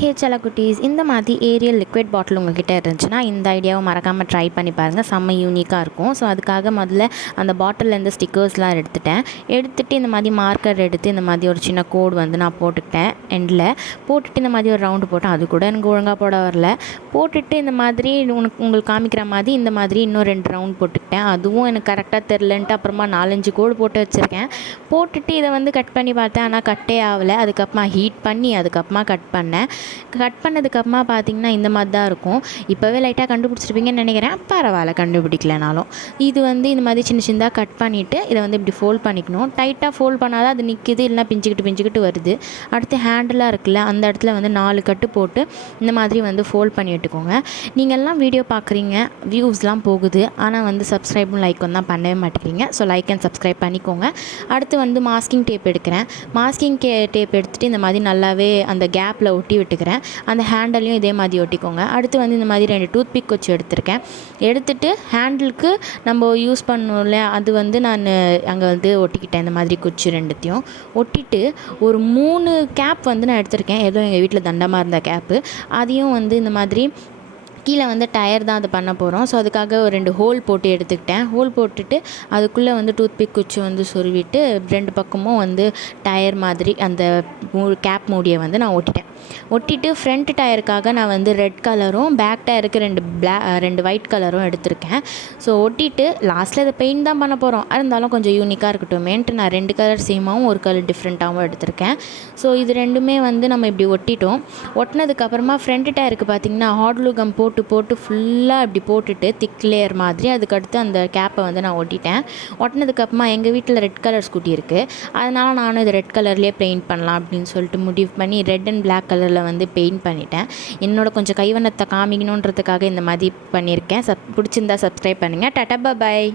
ஹே செல்லக்குட்டீஸ், இந்த மாதிரி Ariel liquid பாட்டில் உங்கள்கிட்ட இருந்துச்சுன்னா இந்த ஐடியாவை மறக்காமல் ட்ரை பண்ணி பாருங்கள். செம்ம யூனிக்காக இருக்கும். ஸோ அதுக்காக முதல்ல அந்த பாட்டிலேருந்து ஸ்டிக்கர்ஸ்லாம் எடுத்துகிட்டு இந்த மாதிரி மார்க்கர் எடுத்து இந்த மாதிரி ஒரு சின்ன கோடு வந்து நான் போட்டுக்கிட்டேன். எண்டில் போட்டுட்டு இந்த மாதிரி ஒரு ரவுண்டு போட்டேன். அது கூட எனக்கு ஒழுங்காக போட வரல. போட்டுட்டு இந்த மாதிரி உங்களுக்கு காமிக்கிற மாதிரி இந்த மாதிரி இன்னும் 2 ரவுண்ட் போட்டுக்கிட்டேன். அதுவும் எனக்கு கரெக்டாக தெரிலன்ட்டு அப்புறமா 4-5 கோடு போட்டு வச்சுருக்கேன். போட்டுட்டு இதை வந்து கட் பண்ணி பார்த்தேன். ஆனால் கட்டே ஆகலை. அதுக்கப்புறமா ஹீட் பண்ணி அதுக்கப்புறமா கட் பண்ணதுக்கப்புறமா பார்த்திங்கன்னா இந்த மாதிரி தான் இருக்கும். இப்போவே லைட்டாக கண்டுபிடிச்சிருப்பீங்கன்னு நினைக்கிறேன். பரவாயில்ல, கண்டுபிடிக்கலனாலும். இது வந்து இந்த மாதிரி சின்ன சின்னதாக கட் பண்ணிவிட்டு இதை வந்து இப்படி ஃபோல்ட் பண்ணிக்கணும். டைட்டாக ஃபோல்ட் பண்ணால் தான் அது நிற்கிது, இல்லைனா பிஞ்சிக்கிட்டு வருது. அடுத்து ஹேண்டலாக இருக்குல்ல, அந்த இடத்துல வந்து 4 கட்டு போட்டு இந்த மாதிரி வந்து ஃபோல்ட் பண்ணி விட்டுக்கோங்க. நீங்கள்லாம் வீடியோ பார்க்குறீங்க, வியூஸ்லாம் போகுது, ஆனால் வந்து சப்ஸ்கிரைபும் லைக்கும் தான் பண்ணவே மாட்டேங்கிறீங்க. ஸோ லைக் அண்ட் சப்ஸ்கிரைப் பண்ணிக்கோங்க. அடுத்து வந்து மாஸ்கிங் டேப் எடுக்கிறேன். மாஸ்கிங் டேப் எடுத்துகிட்டு இந்த மாதிரி நல்லாவே அந்த கேப்பில் ஒட்டி விட்டுக்கிறேன். அந்த ஹேண்டலையும் இதே மாதிரி ஒட்டிக்கோங்க. அடுத்து வந்து இந்த மாதிரி 2 டூத் பிக் வச்சு எடுத்துகிட்டு ஹேண்டிலுக்கு நம்ம யூஸ் பண்ணோம்ல, அது வந்து நான் அங்கே வந்து ஒட்டிக்கிட்டேன். இந்த மாதிரி குச்சி 2த்தையும் ஒட்டிட்டு ஒரு 3 கேப் வந்து நான் எடுத்திருக்கேன். ஏதோ எங்கள் வீட்டில் தண்டமாக இருந்த கேப்பு. அதையும் வந்து இந்த மாதிரி கீழே வந்து டயர் தான் அது பண்ண போகிறோம். ஸோ அதுக்காக ஒரு 2 ஹோல் போட்டு எடுத்துக்கிட்டேன். ஹோல் போட்டுட்டு அதுக்குள்ளே வந்து டூத்பிக் குச்சி வந்து சொருவிட்டு 2 பக்கமும் வந்து டயர் மாதிரி அந்த கேப் மூடியை வந்து நான் ஒட்டிட்டு ஃப்ரண்ட் டயருக்காக நான் வந்து ரெட் கலரும் பேக் டயருக்கு 2 ஒயிட் கலரும் எடுத்திருக்கேன். ஸோ ஒட்டிட்டு லாஸ்ட்டில் இதை பெயிண்ட் தான் பண்ண போகிறோம். இருந்தாலும் கொஞ்சம் யூனிக்காக இருக்கட்டுமேன்ட்டு நான் 2 கலர் சேமாகவும் ஒரு கலர் டிஃப்ரெண்ட்டாகவும் எடுத்திருக்கேன். ஸோ இது 2மே வந்து நம்ம இப்படி ஒட்டிட்டோம். ஒட்டினதுக்கப்புறமா ஃப்ரண்ட் டயருக்கு பார்த்திங்கன்னா ஹார்ட்லூ கம் போட்டு ஃபுல்லாக இப்படி போட்டுட்டு திக் லேயர் மாதிரி அதுக்கடுத்து அந்த கேப்பை வந்து நான் ஒட்டிட்டேன். ஒட்டினதுக்கப்புறமா எங்கள் வீட்டில் ரெட் கலர் ஸ்கூட்டி இருக்குது. அதனால் நானும் இது ரெட் கலர்லேயே பெயிண்ட் பண்ணலாம் அப்படின்னு சொல்லிட்டு முடிவு பண்ணி ரெட் அண்ட் பிளாக் கலரில் வந்து பெயிண்ட் பண்ணிட்டேன். என்னோட கொஞ்சம் கைவண்ணத்தை காமிக்கணுன்றதுக்காக இந்த மாதிரி பண்ணியிருக்கேன். பிடிச்சிருந்தா சப்ஸ்கிரைப் பண்ணுங்கள். டாடா, பாய்.